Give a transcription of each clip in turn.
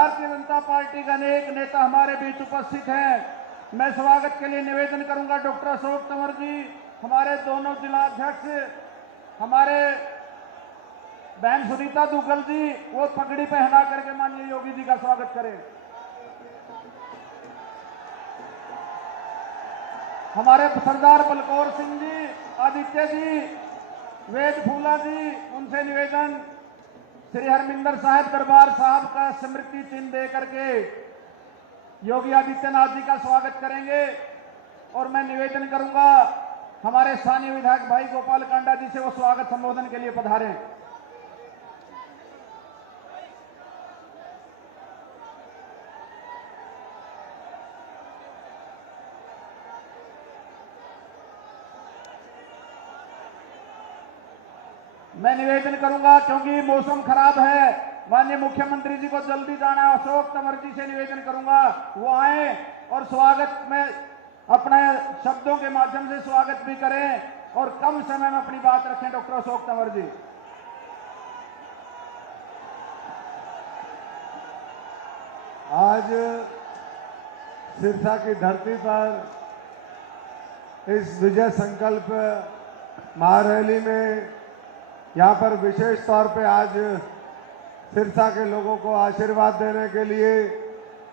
Bharatiya Janata party का अनेक नेता हमारे बीच उपस्थित हैं। मैं स्वागत के लिए निवेदन करूंगा डॉक्टर अशोक तंवर जी, हमारे दोनों जिला अध्यक्ष, हमारे बहन सुनीता दुग्गल जी, वो पगड़ी पहना करके माननीय योगी जी का स्वागत करें। हमारे सरदार बलकौर सिंह जी, आदित्य जी, वेद फूला जी, उनसे निवेदन श्री हरमिंदर साहिब दरबार साहब का स्मृति चिन्ह दे करके योगी आदित्यनाथ जी का स्वागत करेंगे। और मैं निवेदन करूंगा हमारे स्थानीय विधायक भाई गोपाल कांडा जी से वो स्वागत संबोधन के लिए पधारें। मैं निवेदन करूंगा क्योंकि मौसम खराब है, माननीय मुख्यमंत्री जी को जल्दी जाना है। अशोक तंवर जी से निवेदन करूंगा वो आए और स्वागत में अपने शब्दों के माध्यम से स्वागत भी करें और कम समय में अपनी बात रखें। डॉक्टर अशोक तंवर जी। आज सिरसा की धरती पर इस विजय संकल्प महारैली में यहाँ पर विशेष तौर पे आज सिरसा के लोगों को आशीर्वाद देने के लिए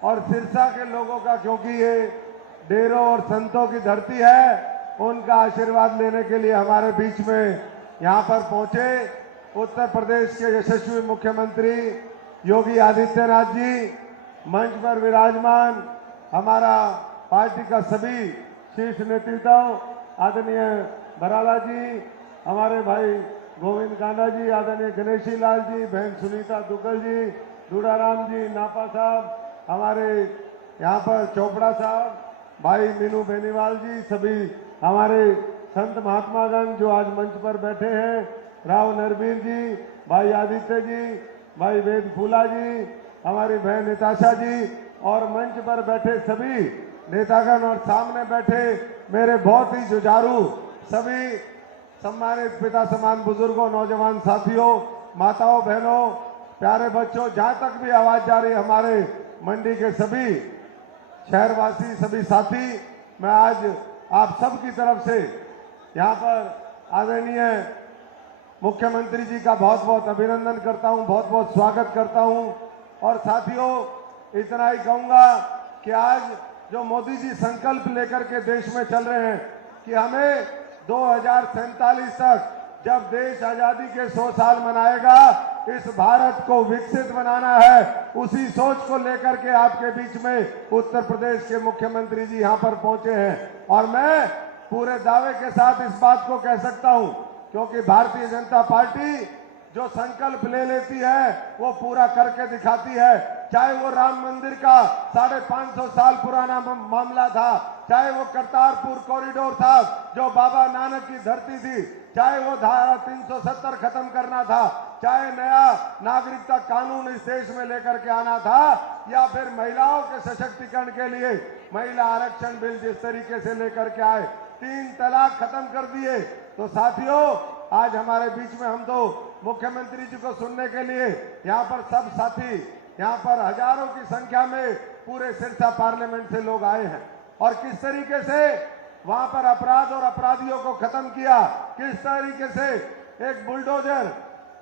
और सिरसा के लोगों का, क्योंकि ये डेरों और संतों की धरती है, उनका आशीर्वाद लेने के लिए हमारे बीच में यहाँ पर पहुंचे उत्तर प्रदेश के यशस्वी मुख्यमंत्री योगी आदित्यनाथ जी, मंच पर विराजमान हमारा पार्टी का सभी शीर्ष नेतृत्व आदरणीय बराला जी, हमारे भाई गोविंद कांडा जी, आदरणीय गणेशी लाल जी, बहन सुनीता दुग्गल जी, दूड़ाराम जी, नापा साहब, हमारे यहाँ पर चोपड़ा साहब, भाई मीनू बेनीवाल जी, सभी हमारे संत महात्मागण जो आज मंच पर बैठे हैं, राव नरवीर जी, भाई आदित्य जी, भाई वेद फूला जी, हमारी बहन निताशा जी और मंच पर बैठे सभी नेतागण और सामने बैठे मेरे बहुत ही जुझारू सभी सम्मानित पिता समान बुजुर्गों, नौजवान साथियों, माताओं, बहनों, प्यारे बच्चों, जहां तक भी आवाज जा रही है हमारे मंडी के सभी शहरवासी, सभी साथी, मैं आज आप सब की तरफ से यहाँ पर आदरणीय मुख्यमंत्री जी का बहुत बहुत अभिनंदन करता हूँ, बहुत बहुत स्वागत करता हूँ। और साथियों, इतना ही कहूँगा कि आज जो मोदी जी संकल्प लेकर के देश में चल रहे हैं कि हमें 2047 तक जब देश आजादी के 100 साल मनाएगा, इस भारत को विकसित बनाना है, उसी सोच को लेकर के आपके बीच में उत्तर प्रदेश के मुख्यमंत्री जी यहां पर पहुंचे हैं। और मैं पूरे दावे के साथ इस बात को कह सकता हूं, क्योंकि भारतीय जनता पार्टी जो संकल्प ले लेती है वो पूरा करके दिखाती है। चाहे वो राम मंदिर का 550 साल पुराना मामला था, चाहे वो करतारपुर कॉरिडोर था जो बाबा नानक की धरती थी, चाहे वो धारा 370 खत्म करना था, चाहे नया नागरिकता कानून इस देश में लेकर के आना था, या फिर महिलाओं के सशक्तिकरण के लिए महिला आरक्षण बिल जिस तरीके से लेकर के आए, 3 तलाक खत्म कर दिए। तो साथियों, आज हमारे बीच में हम तो मुख्यमंत्री जी को सुनने के लिए यहाँ पर सब साथी, यहाँ पर हजारों की संख्या में पूरे सिरसा पार्लियामेंट से लोग आए हैं और किस तरीके से वहां पर अपराध और अपराधियों को खत्म किया, किस तरीके से एक बुलडोजर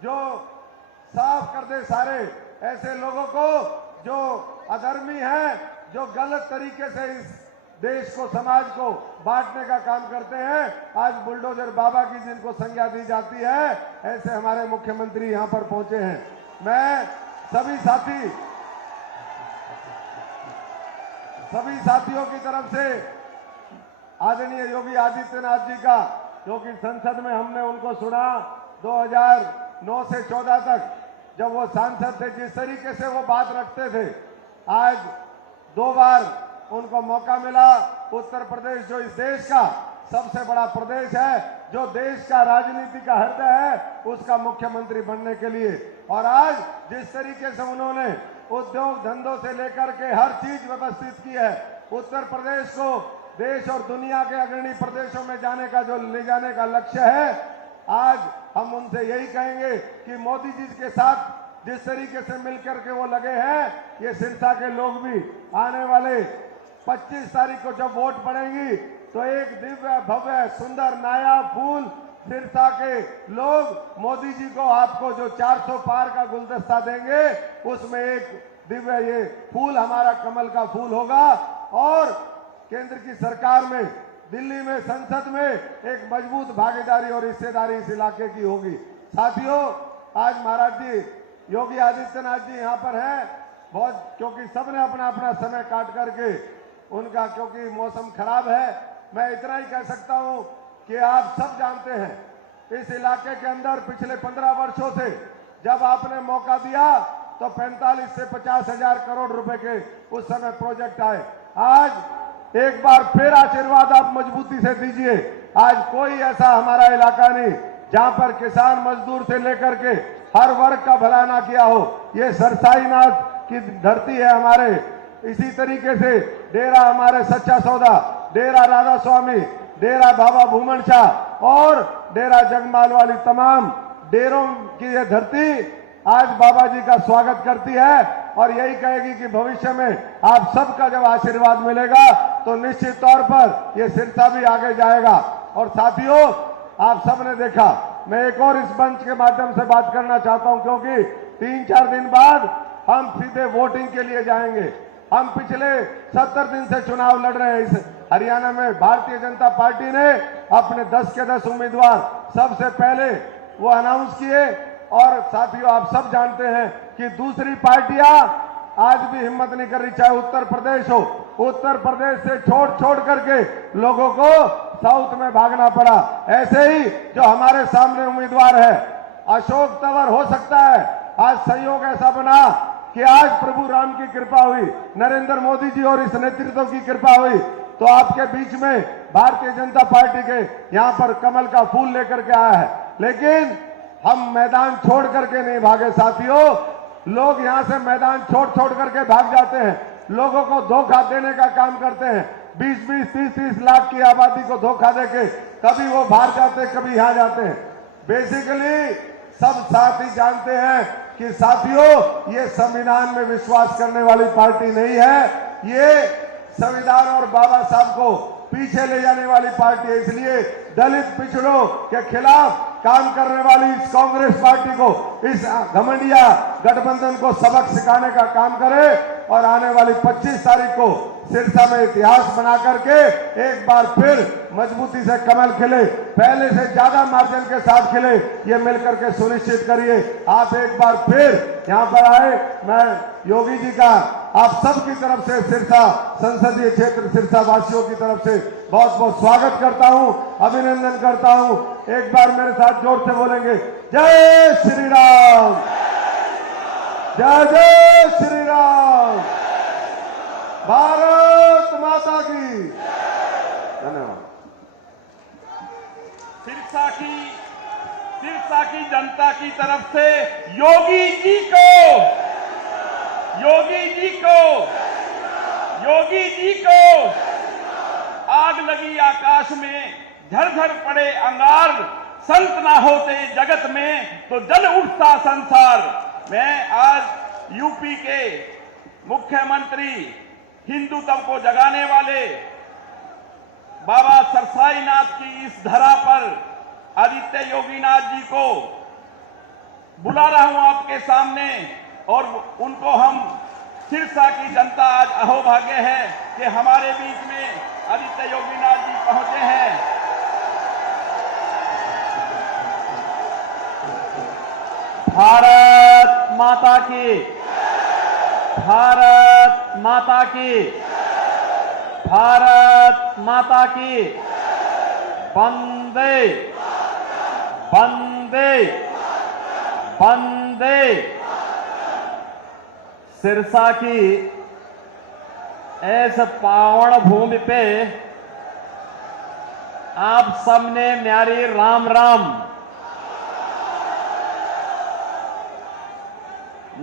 जो साफ कर दे सारे ऐसे लोगों को जो अधर्मी हैं, जो गलत तरीके से इस देश को, समाज को बांटने का काम करते हैं, आज बुलडोजर बाबा की जिनको संज्ञा दी जाती है, ऐसे हमारे मुख्यमंत्री यहां पर पहुंचे हैं। मैं सभी साथियों की तरफ से आदरणीय योगी आदित्यनाथ जी का, क्योंकि संसद में हमने उनको सुना 2009 से 14 तक जब वो सांसद थे, जिस तरीके से वो बात रखते थे, आज 2 बार उनको मौका मिला। उत्तर प्रदेश जो इस देश का सबसे बड़ा प्रदेश है, जो देश का राजनीति का हृदय है, उसका मुख्यमंत्री बनने के लिए, और आज जिस तरीके से उन्होंने उद्योग धंधों से लेकर के हर चीज व्यवस्थित की है, उत्तर प्रदेश को देश और दुनिया के अग्रणी प्रदेशों में जाने का जो ले जाने का लक्ष्य है, आज हम उनसे यही कहेंगे कि मोदी जी के साथ जिस तरीके से मिलकर के वो लगे हैं, ये सिरसा के लोग भी आने वाले 25 तारीख को जब वोट पड़ेगी तो एक दिव्य भव्य सुंदर नायाब फूल सिरसा के लोग मोदी जी को आपको जो 400 पार का गुलदस्ता देंगे उसमें एक दिव्य ये फूल हमारा कमल का फूल होगा और केंद्र की सरकार में, दिल्ली में, संसद में एक मजबूत भागीदारी और हिस्सेदारी इस इलाके की होगी। साथियों, आज महाराज जी योगी आदित्यनाथ जी यहाँ पर हैं बहुत, क्योंकि सबने अपना अपना समय काट करके उनका, क्योंकि मौसम खराब है, मैं इतना ही कह सकता हूँ कि आप सब जानते हैं इस इलाके के अंदर पिछले 15 वर्षों से जब आपने मौका दिया तो 45 से 50 हजार करोड़ रुपए के उस समय प्रोजेक्ट आए। आज एक बार फिर आशीर्वाद आप मजबूती से दीजिए। आज कोई ऐसा हमारा इलाका नहीं जहां पर किसान मजदूर से लेकर के हर वर्ग का भला ना किया हो। ये सरसाईनाथ की धरती है हमारे। इसी तरीके से डेरा हमारे सच्चा सौदा, डेरा राधा स्वामी, डेरा बाबा भूमन शाह और डेरा जगमाल वाली तमाम डेरों की ये धरती आज बाबा जी का स्वागत करती है और यही कहेगी कि भविष्य में आप सबका जब आशीर्वाद मिलेगा तो निश्चित तौर पर ये सिरसा भी आगे जाएगा। और साथियों, आप सबने देखा, मैं एक और इस मंच के माध्यम से बात करना चाहता हूं क्योंकि 3-4 दिन बाद हम सीधे वोटिंग के लिए जाएंगे। हम पिछले 70 दिन से चुनाव लड़ रहे हैं। इस हरियाणा में भारतीय जनता पार्टी ने अपने 10 के 10 उम्मीदवार सबसे पहले वो अनाउंस किए और साथियों, आप सब जानते हैं कि दूसरी पार्टियां आज भी हिम्मत नहीं कर रही, चाहे उत्तर प्रदेश हो। उत्तर प्रदेश से छोड़ करके लोगों को साउथ में भागना पड़ा। ऐसे ही जो हमारे सामने उम्मीदवार है अशोक तंवर, हो सकता है आज संयोग ऐसा बना कि आज प्रभु राम की कृपा हुई, नरेंद्र मोदी जी और इस नेतृत्व की कृपा हुई तो आपके बीच में भारतीय जनता पार्टी के यहां पर कमल का फूल लेकर के आया है। लेकिन हम मैदान छोड़ करके नहीं भागे साथियों। लोग यहां से मैदान छोड़ करके भाग जाते हैं, लोगों को धोखा देने का काम करते हैं। 20-20, 30-30 लाख की आबादी को धोखा देके कभी वो बाहर जाते, कभी यहां जाते हैं। बेसिकली सब साथी जानते हैं कि साथियों, ये संविधान में विश्वास करने वाली पार्टी नहीं है, ये संविधान और बाबा साहब को पीछे ले जाने वाली पार्टी है। इसलिए दलित पिछड़ों के खिलाफ काम करने वाली इस कांग्रेस पार्टी को, इस घमंडिया गठबंधन को सबक सिखाने का काम करे और आने वाली 25 तारीख को सिरसा में इतिहास बना करके एक बार फिर मजबूती से कमल खिले, पहले से ज्यादा मार्जिन के साथ खिले, ये मिलकर के सुनिश्चित करिए। आप एक बार फिर यहाँ पर आए। मैं योगी जी का आप सबकी तरफ से, सिरसा संसदीय क्षेत्र सिरसा वासियों की तरफ से बहुत बहुत स्वागत करता हूं, अभिनंदन करता हूं। एक बार मेरे साथ जोर से बोलेंगे, जय श्री राम, जय जय श्री राम, भारत माता की। धन्यवाद। सिरसा की जनता की तरफ से योगी जी को आग लगी आकाश में, झरझर पड़े अंगार, संत ना होते जगत में तो जल उठता संसार। मैं आज यूपी के मुख्यमंत्री, हिंदुत्व को जगाने वाले बाबा सरसाईनाथ की इस धरा पर आदित्य योगीनाथ जी को बुला रहा हूं आपके सामने और उनको हम, सिरसा की जनता आज अहोभाग्य है कि हमारे बीच में आदित्य योगीनाथ जी पहुंचे हैं। भारत माता की, भारत माता की, भारत माता की। वंदे वंदे वंदे। सिरसा की इस पावन भूमि पे आप सबने न्यारी राम राम।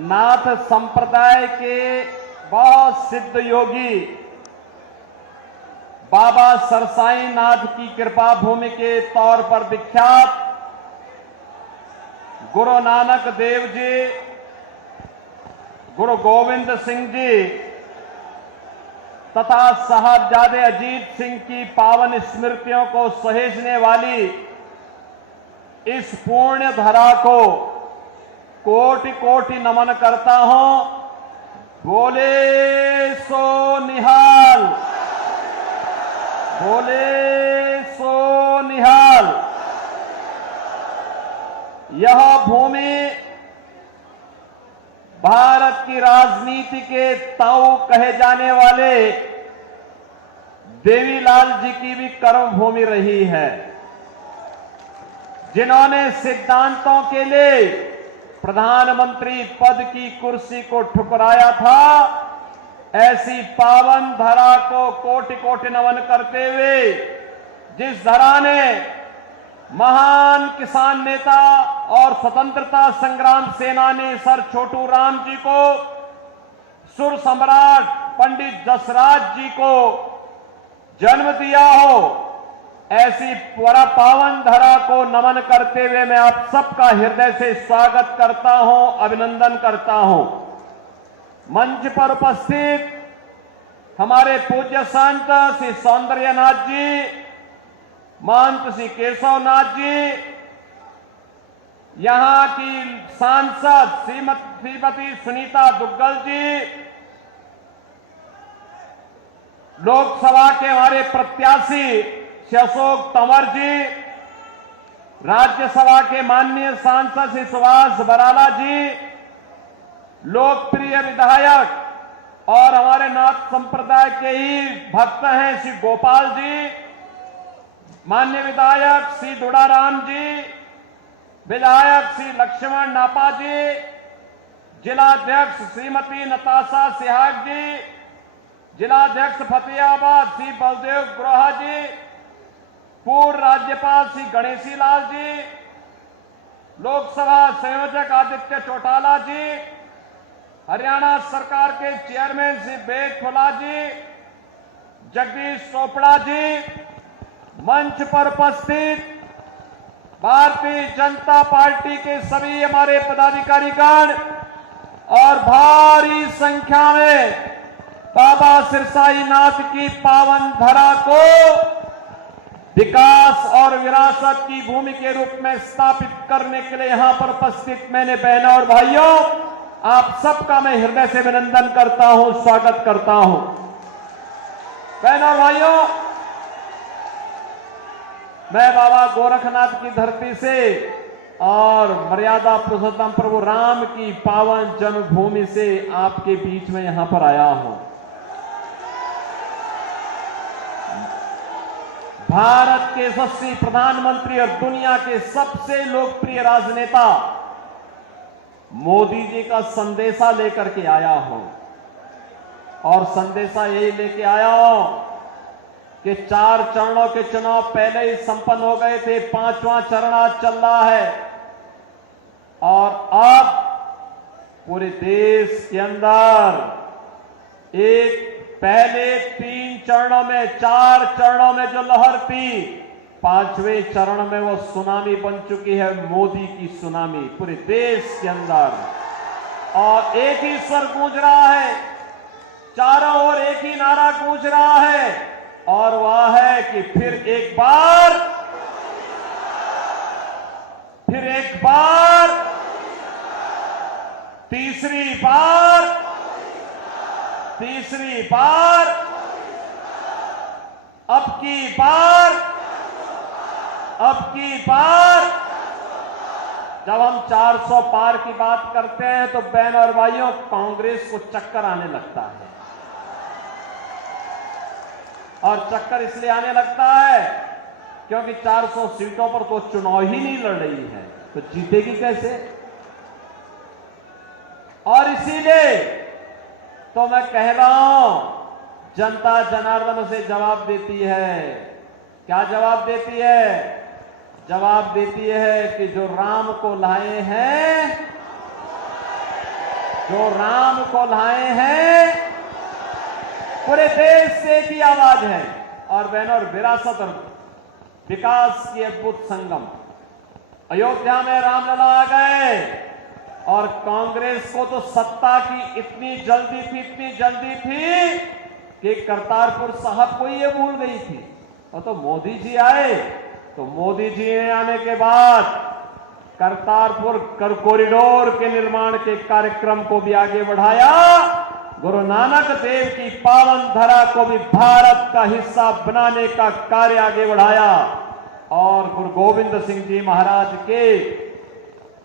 नाथ संप्रदाय के बहुत सिद्ध योगी बाबा सरसाईनाथ की कृपा भूमि के तौर पर विख्यात गुरु नानक देव जी गुरु गोविंद सिंह जी तथा साहबजादे अजीत सिंह की पावन स्मृतियों को सहेजने वाली इस पुण्य धरा को कोटि कोटि नमन करता हूं। बोले सो निहाल, बोले सो निहाल। यह भूमि भारत की राजनीति के ताऊ कहे जाने वाले देवीलाल जी की भी कर्म भूमि रही है, जिन्होंने सिद्धांतों के लिए प्रधानमंत्री पद की कुर्सी को ठुकराया था। ऐसी पावन धरा को कोटि कोटि नमन करते हुए, जिस धरा ने महान किसान नेता और स्वतंत्रता संग्राम सेनानी सर छोटू राम जी को, सुर सम्राट पंडित जसराज जी को जन्म दिया हो, ऐसी पावन धरा को नमन करते हुए मैं आप सबका हृदय से स्वागत करता हूं, अभिनंदन करता हूं। मंच पर उपस्थित हमारे पूज्य संत श्री सौंदर्यनाथ जी, महंत श्री केशवनाथ जी, यहां की सांसद श्रीमती सुनीता दुग्गल जी, लोकसभा के हमारे प्रत्याशी श्री अशोक तंवर जी, राज्यसभा के माननीय सांसद श्री सुभाष बराला जी, लोकप्रिय विधायक और हमारे नाथ संप्रदाय के ही भक्त हैं श्री गोपाल जी, माननीय विधायक श्री दुड़ाराम जी, विधायक श्री लक्ष्मण नापा जी, जिलाध्यक्ष श्रीमती नताशा सिहाग जी, जिलाध्यक्ष फतेहाबाद श्री बलदेव ग्रोहा जी, पूर्व राज्यपाल श्री गणेशी लाल जी, लोकसभा संयोजक आदित्य चौटाला जी, हरियाणा सरकार के चेयरमैन श्री बेग फुला जी, जगदीश चोपड़ा जी, मंच पर उपस्थित भारतीय जनता पार्टी के सभी हमारे पदाधिकारीगण और भारी संख्या में बाबा सिरसाई नाथ की पावन धरा को विकास और विरासत की भूमि के रूप में स्थापित करने के लिए यहां पर उपस्थित मैंने बहनों और भाइयों, आप सबका मैं हृदय से अभिनंदन करता हूं, स्वागत करता हूं। बहनों और भाइयों, मैं बाबा गोरखनाथ की धरती से और मर्यादा पुरुषोत्तम प्रभु राम की पावन जन्मभूमि से आपके बीच में यहां पर आया हूं। भारत के यशस्वी प्रधानमंत्री और दुनिया के सबसे लोकप्रिय राजनेता मोदी जी का संदेशा लेकर के आया हूं, और संदेशा यही लेके आया हूं कि 4 चरणों के चुनाव पहले ही संपन्न हो गए थे, 5वां चरण आज चल रहा है, और अब पूरे देश के अंदर एक पहले 3 चरणों में 4 चरणों में जो लहर थी, 5वें चरण में वो सुनामी बन चुकी है, मोदी की सुनामी पूरे देश के अंदर। और एक ही स्वर गूंज रहा है, चारों ओर एक ही नारा गूंज रहा है, और वह है कि फिर एक बार, फिर एक बार, तीसरी बार, तीसरी बार, अब की बार, अब की बार। जब हम 400 पार की बात करते हैं तो बहन और भाइयों, कांग्रेस को चक्कर आने लगता है, और चक्कर इसलिए आने लगता है क्योंकि 400 सीटों पर तो चुनाव ही नहीं लड़ रही है, तो जीतेगी कैसे। और इसीलिए तो मैं कह रहा हूं, जनता जनार्दन से जवाब देती है। क्या जवाब देती है? जवाब देती है कि जो राम को लाए हैं, जो राम को लाए हैं, पूरे देश से की आवाज है। और बहनों, और विरासत और विकास की अद्भुत संगम। अयोध्या में रामलला आ गए, और कांग्रेस को तो सत्ता की इतनी जल्दी थी कि करतारपुर साहब को ये भूल गई थी। और तो मोदी जी आए, तो मोदी जी ने आने के बाद करतारपुर कॉरिडोर के निर्माण के कार्यक्रम को भी आगे बढ़ाया। गुरु नानक देव की पावन धरा को भी भारत का हिस्सा बनाने का कार्य आगे बढ़ाया। और गुरु गोविंद सिंह जी महाराज के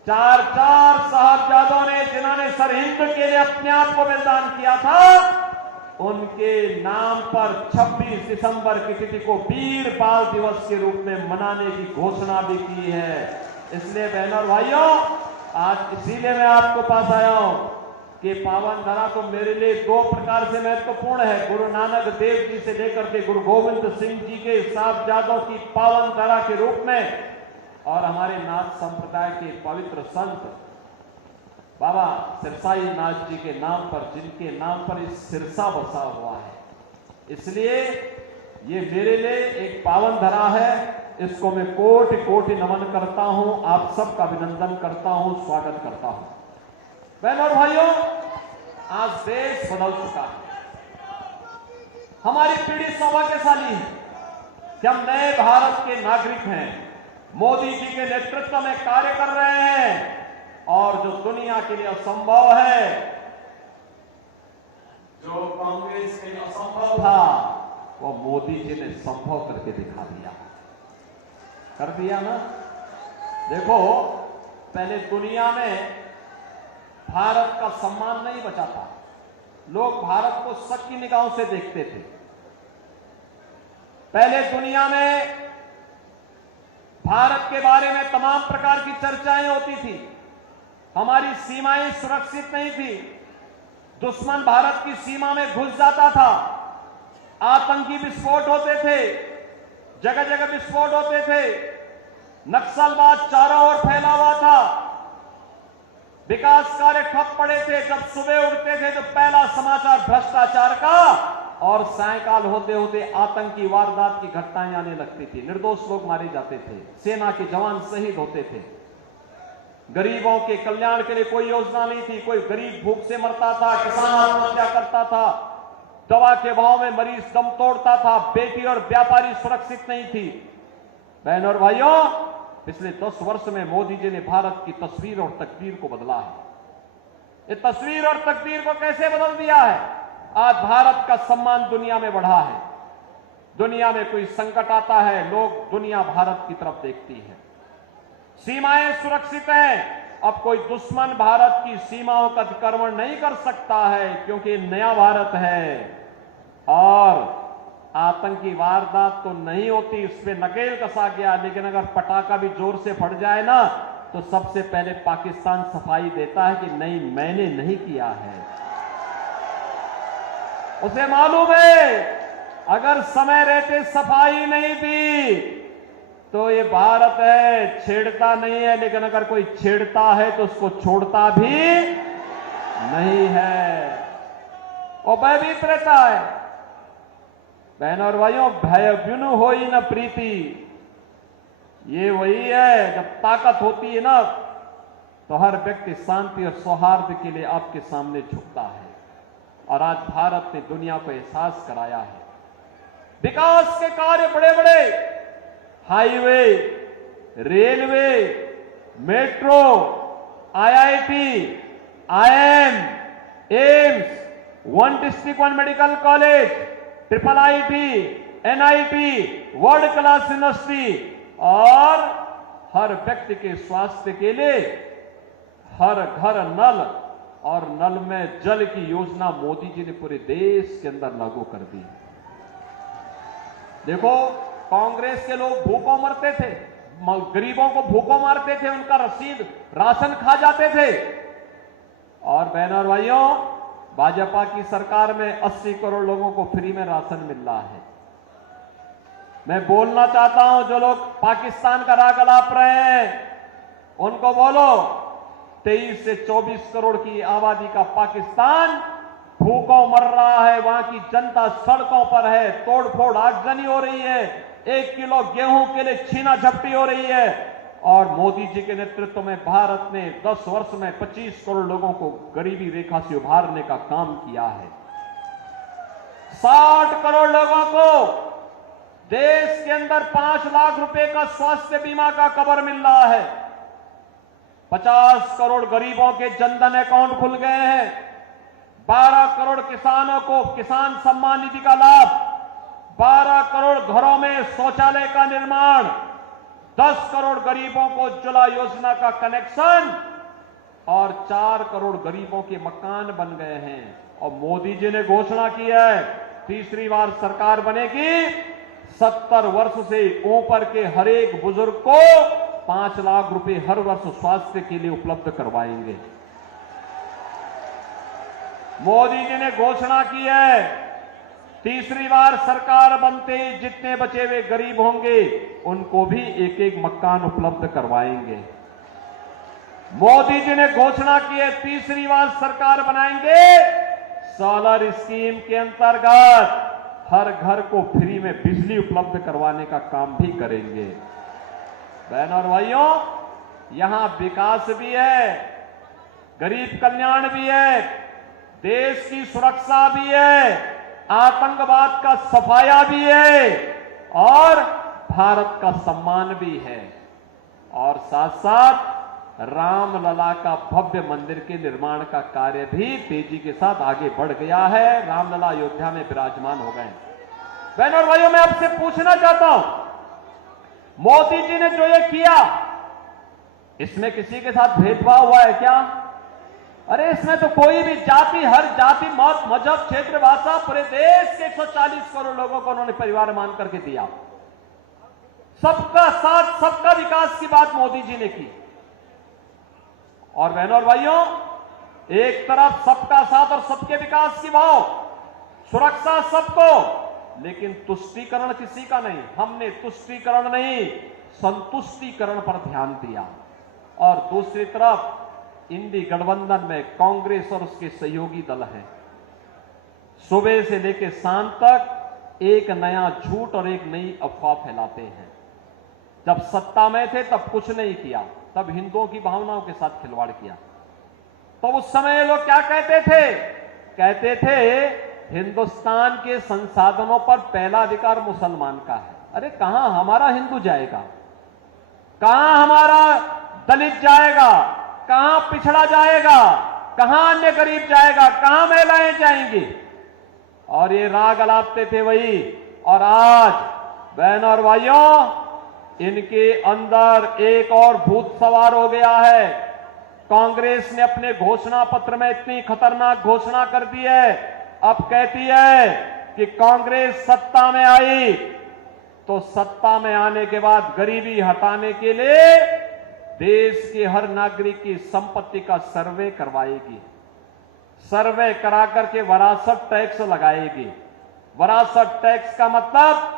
चार साहबजादों ने, जिन्होंने सरहिंद के लिए अपने आप को बलिदान किया था, उनके नाम पर 26 दिसंबर की तिथि को वीर बाल दिवस के रूप में मनाने की घोषणा भी की है। इसलिए बहनों और भाइयों, आज इसीलिए मैं आपको पास आया हूं कि पावन धरा तो मेरे लिए दो प्रकार से महत्वपूर्ण है। गुरु नानक देव जी से लेकर के गुरु गोविंद सिंह जी के साहबजादों की पावन धरा के रूप में, और हमारे नाथ संप्रदाय के पवित्र संत बाबा सिरसाई नाथ जी के नाम पर, जिनके नाम पर इस सिरसा बसा हुआ है। इसलिए ये मेरे लिए एक पावन धरा है। इसको मैं कोटि कोटि नमन करता हूं, आप सबका अभिनंदन करता हूं, स्वागत करता हूं। बहनों और भाइयों, आज देश बदल चुका है। हमारी पीढ़ी सौभाग्यशाली है कि हम नए भारत के नागरिक हैं। मोदी जी के नेतृत्व में कार्य कर रहे हैं, और जो दुनिया के लिए असंभव है, जो कांग्रेस के लिए असंभव था, वो मोदी जी ने संभव करके दिखा दिया। कर दिया ना। देखो, पहले दुनिया में भारत का सम्मान नहीं बचा था। लोग भारत को शक की निगाहों से देखते थे। पहले दुनिया में भारत के बारे में तमाम प्रकार की चर्चाएं होती थी। हमारी सीमाएं सुरक्षित नहीं थी। दुश्मन भारत की सीमा में घुस जाता था। आतंकी विस्फोट होते थे, जगह जगह विस्फोट होते थे। नक्सलवाद चारों ओर फैला हुआ था। विकास कार्य ठप पड़े थे। जब सुबह उठते थे तो पहला समाचार भ्रष्टाचार का, और सायंकाल होते होते आतंकी वारदात की घटनाएं आने लगती थी। निर्दोष लोग मारे जाते थे, सेना के जवान शहीद होते थे। गरीबों के कल्याण के लिए कोई योजना नहीं थी। कोई गरीब भूख से मरता था, किसान आत्महत्या करता था, दवा के भाव में मरीज दम तोड़ता था, बेटी और व्यापारी सुरक्षित नहीं थी। बहनों और भाइयों, पिछले 10 वर्ष में मोदी जी ने भारत की तस्वीर और तकदीर को बदला है। ये तस्वीर और तकदीर को कैसे बदल दिया है? आज भारत का सम्मान दुनिया में बढ़ा है। दुनिया में कोई संकट आता है, लोग दुनिया भारत की तरफ देखती है। सीमाएं सुरक्षित हैं। अब कोई दुश्मन भारत की सीमाओं का अतिक्रमण नहीं कर सकता है, क्योंकि नया भारत है। और आतंकी वारदात तो नहीं होती, उस पर नकेल कसा गया। लेकिन अगर पटाखा भी जोर से फट जाए ना, तो सबसे पहले पाकिस्तान सफाई देता है कि नहीं, मैंने नहीं किया है। उसे मालूम है अगर समय रहते सफाई नहीं दी तो ये भारत है, छेड़ता नहीं है। लेकिन अगर कोई छेड़ता है तो उसको छोड़ता भी नहीं है, वो भयभीत रहता है। बहनों और भाइयों, भय बिनु होई न प्रीति, ये वही है। जब ताकत होती है ना, तो हर व्यक्ति शांति और सौहार्द के लिए आपके सामने झुकता है। और आज भारत ने दुनिया को एहसास कराया है। विकास के कार्य बड़े बड़े, highway, railway, metro, IIT, IIM, AIIMS, 1 district 1 medical college, IIIT, NIT, world class university, और हर व्यक्ति के स्वास्थ्य के लिए हर घर नल और नल में जल की योजना मोदी जी ने पूरे देश के अंदर लागू कर दी। देखो, कांग्रेस के लोग भूखों मरते थे, गरीबों को भूखों मारते थे, उनका राशन खा जाते थे। और बहनों और भाइयों, भाजपा की सरकार में 80 करोड़ लोगों को फ्री में राशन मिल रहा है। मैं बोलना चाहता हूं, जो लोग पाकिस्तान का राग अलाप रहे हैं, उनको बोलो, 23 से 24 करोड़ की आबादी का पाकिस्तान भूखों मर रहा है। वहां की जनता सड़कों पर है, तोड़फोड़ आगजनी हो रही है, 1 किलो गेहूं के लिए छीना झपटी हो रही है। और मोदी जी के नेतृत्व में भारत ने 10 वर्ष में 25 करोड़ लोगों को गरीबी रेखा से उभारने का काम किया है। 60 करोड़ लोगों को देश के अंदर 5 लाख रुपए का स्वास्थ्य बीमा का कवर मिल रहा है। 50 करोड़ गरीबों के जनधन अकाउंट खुल गए हैं। 12 करोड़ किसानों को किसान सम्मान निधि का लाभ, 12 करोड़ घरों में शौचालय का निर्माण, 10 करोड़ गरीबों को उज्ज्वला योजना का कनेक्शन और 4 करोड़ गरीबों के मकान बन गए हैं। और मोदी जी ने घोषणा की है तीसरी बार सरकार बनेगी, 70 वर्ष से ऊपर के हर एक बुजुर्ग को 5 लाख रुपए हर वर्ष स्वास्थ्य के लिए उपलब्ध करवाएंगे। मोदी जी ने घोषणा की है तीसरी बार सरकार बनते ही जितने बचे हुए गरीब होंगे उनको भी एक एक मकान उपलब्ध करवाएंगे। मोदी जी ने घोषणा की है तीसरी बार सरकार बनाएंगे, सोलर स्कीम के अंतर्गत हर घर को फ्री में बिजली उपलब्ध करवाने का काम भी करेंगे। बहन और भाइयों, यहां विकास भी है, गरीब कल्याण भी है, देश की सुरक्षा भी है, आतंकवाद का सफाया भी है और भारत का सम्मान भी है। और साथ साथ रामलला का भव्य मंदिर के निर्माण का कार्य भी तेजी के साथ आगे बढ़ गया है। रामलला अयोध्या में विराजमान हो गए। बहन और भाइयों, मैं आपसे पूछना चाहता हूं, मोदी जी ने जो ये किया, इसमें किसी के साथ भेदभाव हुआ है क्या? अरे इसमें तो कोई भी जाति, हर जाति, मत, मजहब, क्षेत्र, भाषा, पूरे देश के 140 करोड़ लोगों को उन्होंने परिवार मान करके दिया। सबका साथ, सबका विकास की बात मोदी जी ने की। और बहनों और भाइयों, एक तरफ सबका साथ और सबके विकास की भाव, सुरक्षा सबको, लेकिन तुष्टीकरण किसी का नहीं। हमने तुष्टीकरण नहीं, संतुष्टीकरण पर ध्यान दिया। और दूसरी तरफ इंडी गठबंधन में कांग्रेस और उसके सहयोगी दल हैं। सुबह से लेकर शाम तक एक नया झूठ और एक नई अफवाह फैलाते हैं। जब सत्ता में थे तब कुछ नहीं किया, तब हिंदुओं की भावनाओं के साथ खिलवाड़ किया। तो उस समय लोग क्या कहते थे? कहते थे हिंदुस्तान के संसाधनों पर पहला अधिकार मुसलमान का है। अरे कहां हमारा हिंदू जाएगा, कहां हमारा दलित जाएगा, कहां पिछड़ा जाएगा, कहां अन्य गरीब जाएगा, कहां महिलाएं जाएंगी? और ये राग अलापते थे वही। और आज बहनों और भाइयों, इनके अंदर एक और भूत सवार हो गया है। कांग्रेस ने अपने घोषणा पत्र में इतनी खतरनाक घोषणा कर दी है, अब कहती है कि कांग्रेस सत्ता में आई तो सत्ता में आने के बाद गरीबी हटाने के लिए देश के हर नागरिक की संपत्ति का सर्वे करवाएगी। सर्वे करा करके वरासत टैक्स लगाएगी। वरासत टैक्स का मतलब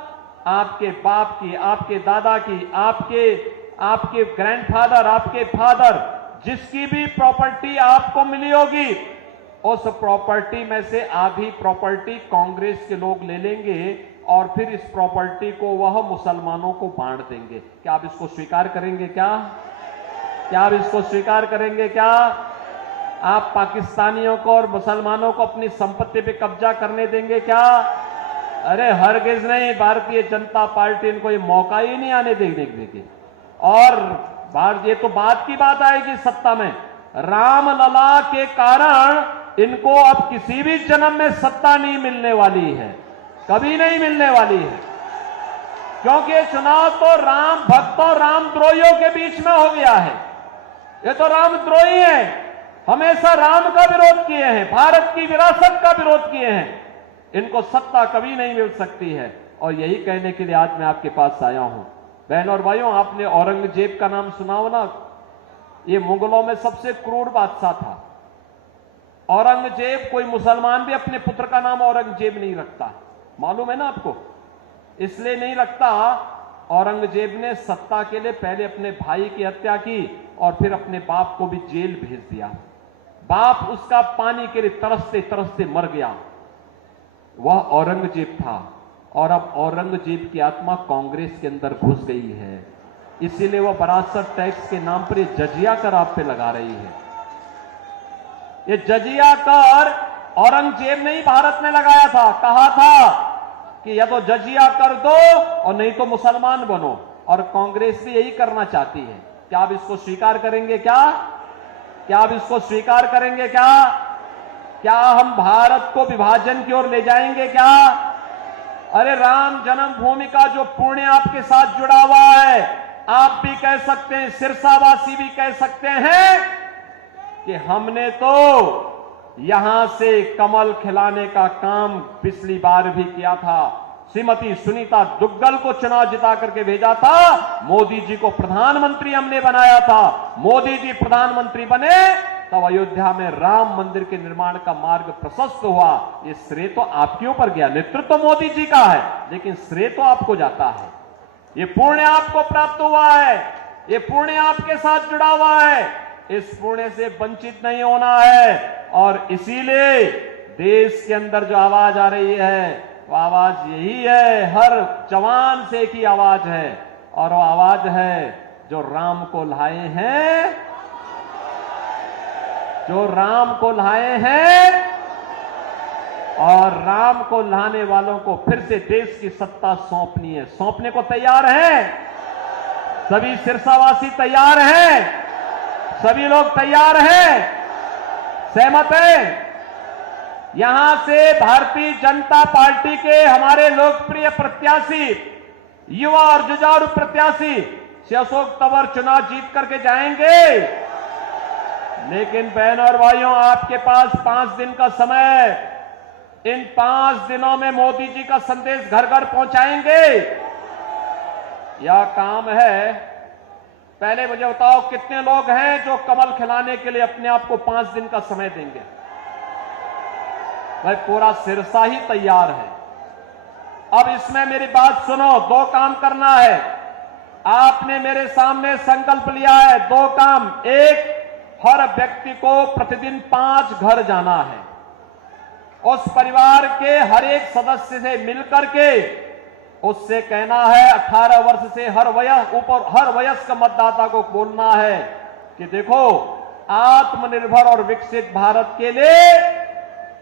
आपके बाप की, आपके दादा की, आपके ग्रैंडफादर, आपके फादर, जिसकी भी प्रॉपर्टी आपको मिली होगी, उस प्रॉपर्टी में से आधी प्रॉपर्टी कांग्रेस के लोग ले लेंगे और फिर इस प्रॉपर्टी को वह मुसलमानों को बांट देंगे। क्या आप इसको स्वीकार करेंगे? क्या आप इसको स्वीकार करेंगे? क्या आप पाकिस्तानियों को और मुसलमानों को अपनी संपत्ति पे कब्जा करने देंगे? क्या? अरे हरगिज नहीं। भारतीय जनता पार्टी इनको ये मौका ही नहीं आने देगी। और ये तो बात की बात आएगी सत्ता में। रामलला के कारण इनको अब किसी भी जन्म में सत्ता नहीं मिलने वाली है, कभी नहीं मिलने वाली है, क्योंकि ये चुनाव तो राम भक्तों, रामद्रोहियों के बीच में हो गया है। ये तो रामद्रोही हैं, हमेशा राम का विरोध किए हैं, भारत की विरासत का विरोध किए हैं। इनको सत्ता कभी नहीं मिल सकती है। और यही कहने के लिए आज मैं आपके पास आया हूं। बहनों और भाइयों, आपने औरंगजेब का नाम सुना हो ना? ये मुगलों में सबसे क्रूर बादशाह था। औरंगजेब, कोई मुसलमान भी अपने पुत्र का नाम औरंगजेब नहीं रखता, मालूम है ना आपको? इसलिए नहीं रखता, औरंगजेब ने सत्ता के लिए पहले अपने भाई की हत्या की और फिर अपने बाप को भी जेल भेज दिया। बाप उसका पानी के लिए तरसते तरसते मर गया। वह औरंगजेब था। और अब औरंगजेब की आत्मा कांग्रेस के अंदर घुस गई है। इसीलिए वो विरासत टैक्स के नाम पर ये जजिया कर आप पे लगा रही है। ये जजिया कर औरंगजेब ने ही भारत में लगाया था, कहा था कि या तो जजिया कर दो और नहीं तो मुसलमान बनो, और कांग्रेस भी यही करना चाहती है। क्या आप इसको स्वीकार करेंगे? क्या आप इसको स्वीकार करेंगे? क्या हम भारत को विभाजन की ओर ले जाएंगे? क्या? अरे राम जन्मभूमि का जो पुण्य आपके साथ जुड़ा हुआ है, आप भी कह सकते हैं, सिरसावासी भी कह सकते हैं कि हमने तो यहां से कमल खिलाने का काम पिछली बार भी किया था। श्रीमती सुनीता दुग्गल को चुनाव जिता करके भेजा था, मोदी जी को प्रधानमंत्री हमने बनाया था। मोदी जी प्रधानमंत्री बने तब अयोध्या में राम मंदिर के निर्माण का मार्ग प्रशस्त हुआ। ये श्रेय तो आपके ऊपर गया, नेतृत्व तो मोदी जी का है, लेकिन श्रेय तो आपको जाता है। ये पुण्य आपको प्राप्त हुआ है, ये पुण्य आपके साथ जुड़ा हुआ है, इस पुण्य से वंचित नहीं होना है। और इसीलिए देश के अंदर जो आवाज आ रही है, वो आवाज यही है, हर जवान से एक ही आवाज है, और वो आवाज है जो राम को लाए हैं, जो राम को लाए हैं, और राम को लाने वालों को फिर से देश की सत्ता सौंपनी है। सौंपने को तैयार हैं? सभी सिरसावासी तैयार हैं? सभी लोग तैयार हैं? सहमत हैं? यहां से भारतीय जनता पार्टी के हमारे लोकप्रिय प्रत्याशी, युवा और जुझारू प्रत्याशी श्री अशोक तंवर चुनाव जीत करके जाएंगे। लेकिन बहनों और भाइयों, आपके पास 5 दिन का समय है। इन 5 दिनों में मोदी जी का संदेश घर घर पहुंचाएंगे? यह काम है। पहले मुझे बताओ, कितने लोग हैं जो कमल खिलाने के लिए अपने आप को 5 दिन का समय देंगे? भाई पूरा सिरसा ही तैयार है। अब इसमें मेरी बात सुनो, 2 काम करना है। आपने मेरे सामने संकल्प लिया है 2 काम। एक, हर व्यक्ति को प्रतिदिन 5 घर जाना है। उस परिवार के हर एक सदस्य से मिलकर के उससे कहना है, 18 वर्ष से हर वयस्क मतदाता को बोलना है कि देखो, आत्मनिर्भर और विकसित भारत के लिए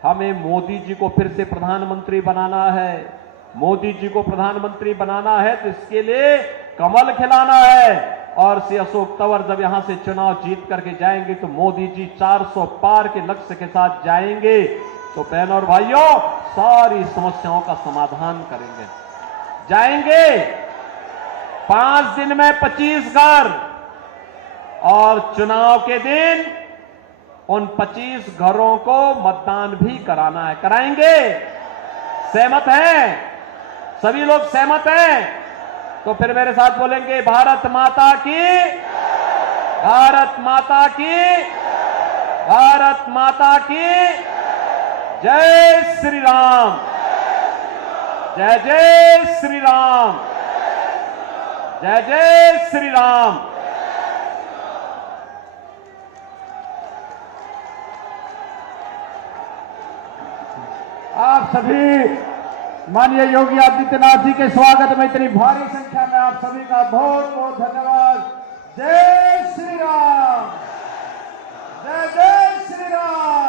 हमें मोदी जी को फिर से प्रधानमंत्री बनाना है। मोदी जी को प्रधानमंत्री बनाना है तो इसके लिए कमल खिलाना है। और श्री अशोक तंवर जब यहां से चुनाव जीत करके जाएंगे तो मोदी जी 400 पार के लक्ष्य के साथ जाएंगे, तो बहनों और भाइयों, सारी समस्याओं का समाधान करेंगे। जाएंगे 5 दिन में 25 घर, और चुनाव के दिन उन 25 घरों को मतदान भी कराना है। कराएंगे? सहमत हैं? सभी लोग सहमत हैं? तो फिर मेरे साथ बोलेंगे, भारत माता की, भारत माता की, भारत माता की जय श्री राम, जय जय श्री राम, जय जय श्री राम। आप सभी माननीय योगी आदित्यनाथ जी के स्वागत में इतनी भारी संख्या में आप सभी का बहुत बहुत धन्यवाद। जय श्री राम, जय जय श्री राम।